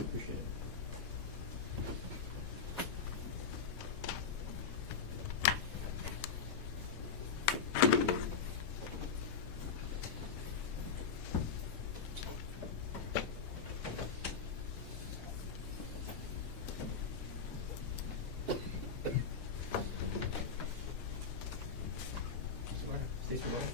Appreciate it. Stacy, go ahead.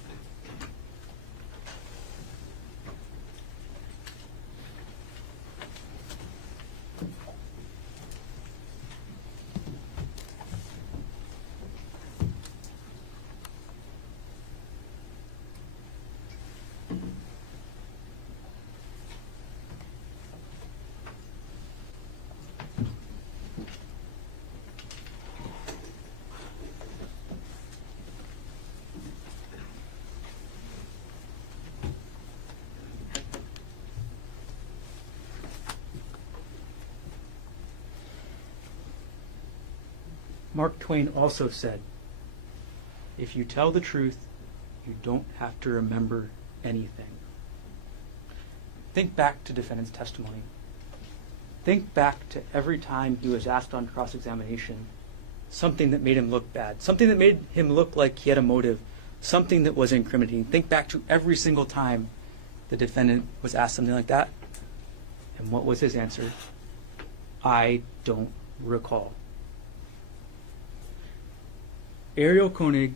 Mark Twain also said, if you tell the truth, you don't have to remember anything. Think back to defendant's testimony. Think back to every time he was asked on cross-examination something that made him look bad, something that made him look like he had a motive, something that was incriminating. Think back to every single time the defendant was asked something like that. And what was his answer? I don't recall. Arielle Konig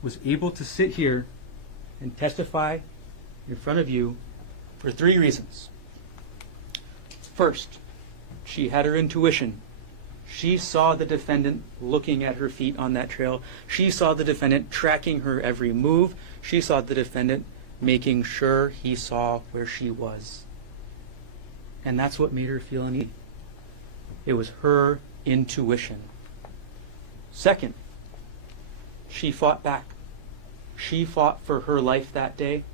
was able to sit here and testify in front of you for 3 reasons. First, she had her intuition. She saw the defendant looking at her feet on that trail. She saw the defendant tracking her every move. She saw the defendant making sure he saw where she was. And that's what made her feel uneasy. It was her intuition. Second, she fought back. She fought for her life that day.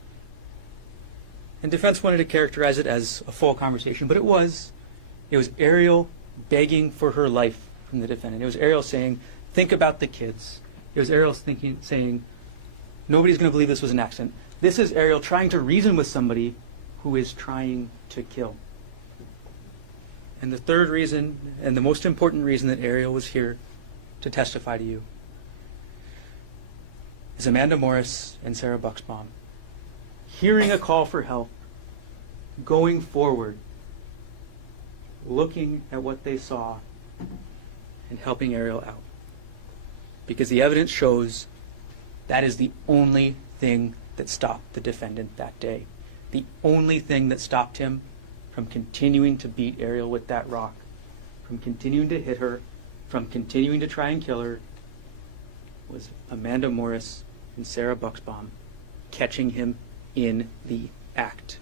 And defense wanted to characterize it as a full conversation, but it was Arielle begging for her life from the defendant. It was Arielle saying, think about the kids. It was Arielle saying, nobody's going to believe this was an accident. This is Arielle trying to reason with somebody who is trying to kill. And the third reason, and the most important reason that Arielle was here to testify to you, is Amanda Morris and Sara Buxbaum hearing a call for help, going forward, looking at what they saw, and helping Arielle out. Because the evidence shows that is the only thing that stopped the defendant that day. The only thing that stopped him from continuing to beat Arielle with that rock, from continuing to hit her, from continuing to try and kill her, was Amanda Morris and Sara Buxbaum catching him in the act.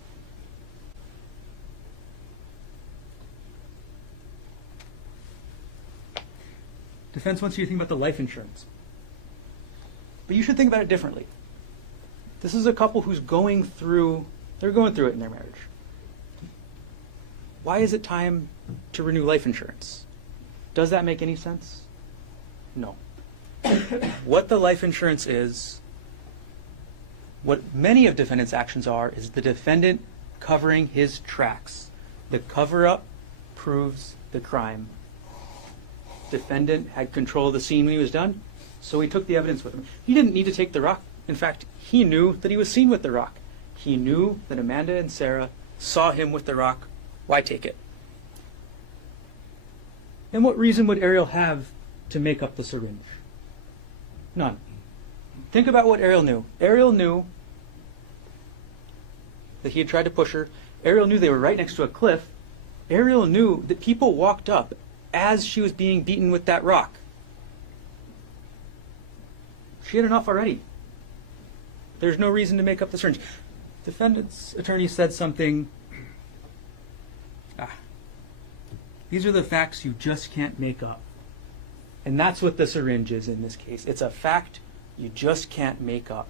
Defense wants you to think about the life insurance. But you should think about it differently. This is a couple who's going through it in their marriage. Why is it time to renew life insurance? Does that make any sense? No. What the life insurance is, what many of defendant's actions are, is the defendant covering his tracks. The cover-up proves the crime. Defendant had control of the scene when he was done, so he took the evidence with him. He didn't need to take the rock. In fact, he knew that he was seen with the rock. He knew that Amanda and Sara saw him with the rock. Why take it? And what reason would Arielle have to make up the syringe? None. Think about what Arielle knew. Arielle knew that he had tried to push her. Arielle knew they were right next to a cliff. Arielle knew that people walked up as she was being beaten with that rock. She had enough already. There's no reason to make up the syringe. Defendant's attorney said something. These are the facts you just can't make up. And that's what the syringe is in this case. It's a fact you just can't make up.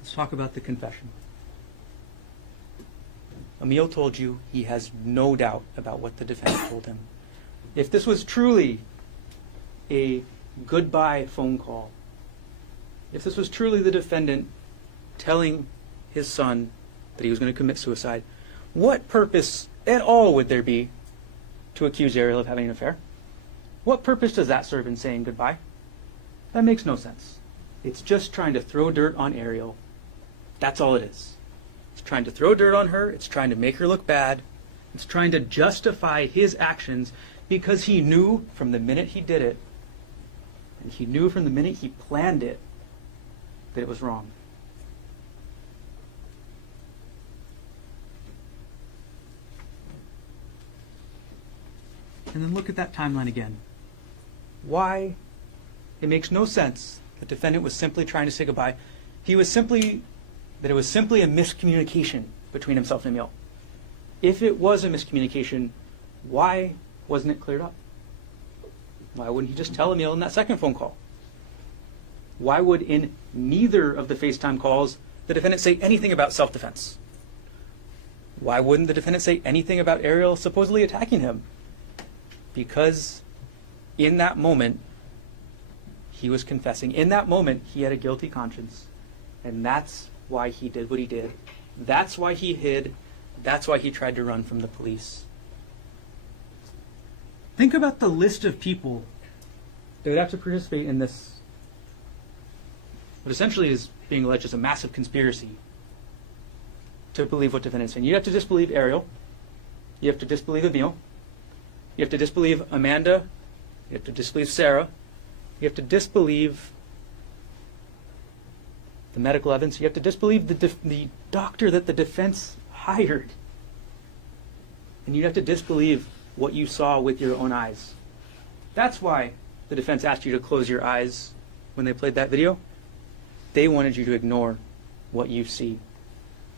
Let's talk about the confession. Emile told you he has no doubt about what the defendant told him. If this was truly a goodbye phone call, if this was truly the defendant telling his son that he was going to commit suicide, what purpose at all would there be to accuse Arielle of having an affair? What purpose does that serve in saying goodbye? That makes no sense. It's just trying to throw dirt on Arielle. That's all it is. It's trying to throw dirt on her. It's trying to make her look bad. It's trying to justify his actions because he knew from the minute he did it, and he knew from the minute he planned it, that it was wrong. And then look at that timeline again. Why? It makes no sense. The defendant was simply trying to say goodbye. It was simply a miscommunication between himself and Emile. If it was a miscommunication, why wasn't it cleared up? Why wouldn't he just tell Emile in that second phone call? Why would in neither of the FaceTime calls the defendant say anything about self-defense? Why wouldn't the defendant say anything about Arielle supposedly attacking him? Because in that moment, he was confessing. In that moment, he had a guilty conscience. And that's why he did what he did. That's why he hid. That's why he tried to run from the police. Think about the list of people that would have to participate in this, what essentially is being alleged as a massive conspiracy to believe what defendants saying. You have to disbelieve Arielle. You have to disbelieve Emile. You have to disbelieve Amanda. You have to disbelieve Sara. You have to disbelieve the medical evidence. You have to disbelieve the doctor that the defense hired. And you have to disbelieve what you saw with your own eyes. That's why the defense asked you to close your eyes when they played that video. They wanted you to ignore what you see.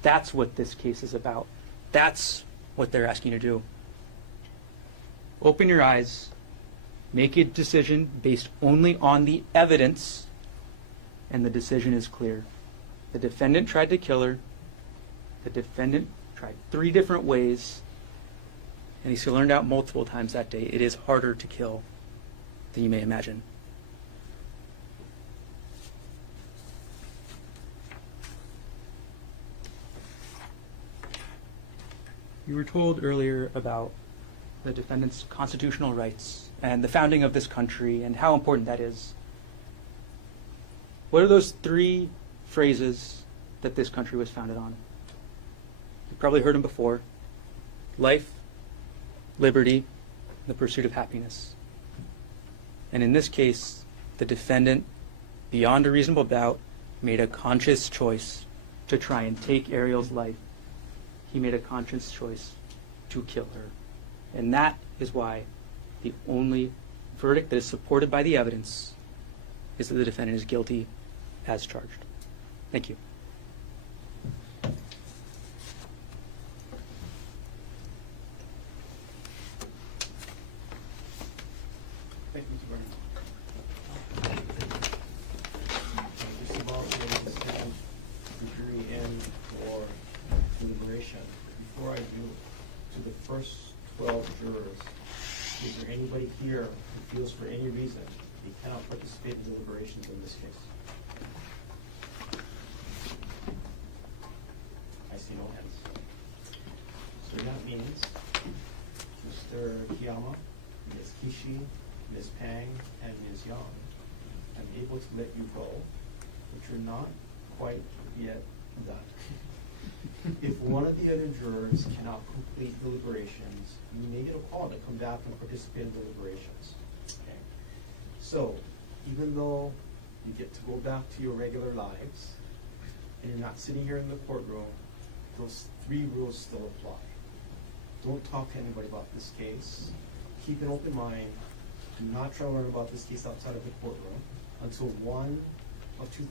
That's what this case is about. That's what they're asking you to do. Open your eyes. Make a decision based only on the evidence, and the decision is clear. The defendant tried to kill her. The defendant tried 3 different ways, and he learned out multiple times that day. It is harder to kill than you may imagine. You were told earlier about the defendant's constitutional rights and the founding of this country and how important that is. What are those 3 phrases that this country was founded on? You've probably heard them before. Life, liberty, the pursuit of happiness. And in this case, the defendant, beyond a reasonable doubt, made a conscious choice to try and take Arielle's life. He made a conscious choice to kill her. And that is why the only verdict that is supported by the evidence is that the defendant is guilty as charged. Thank you. Thank you, Mr. Garner. This is about the jury in for deliberation. Before I do, to the first 12 jurors, is there anybody here who feels for any reason they cannot participate in deliberations in this case? I see no hands. So that means Mr. Kiyama, Ms. Kishi, Ms. Pang, and Ms. Young, I'm able to let you go, but you're not quite yet done. If one of the other jurors cannot complete deliberations, you may get a call to come back and participate in deliberations. Okay. So, even though you get to go back to your regular lives, and you're not sitting here in the courtroom, those 3 rules still apply. Don't talk to anybody about this case. Keep an open mind. Do not try to learn about this case outside of the courtroom until one of 2 things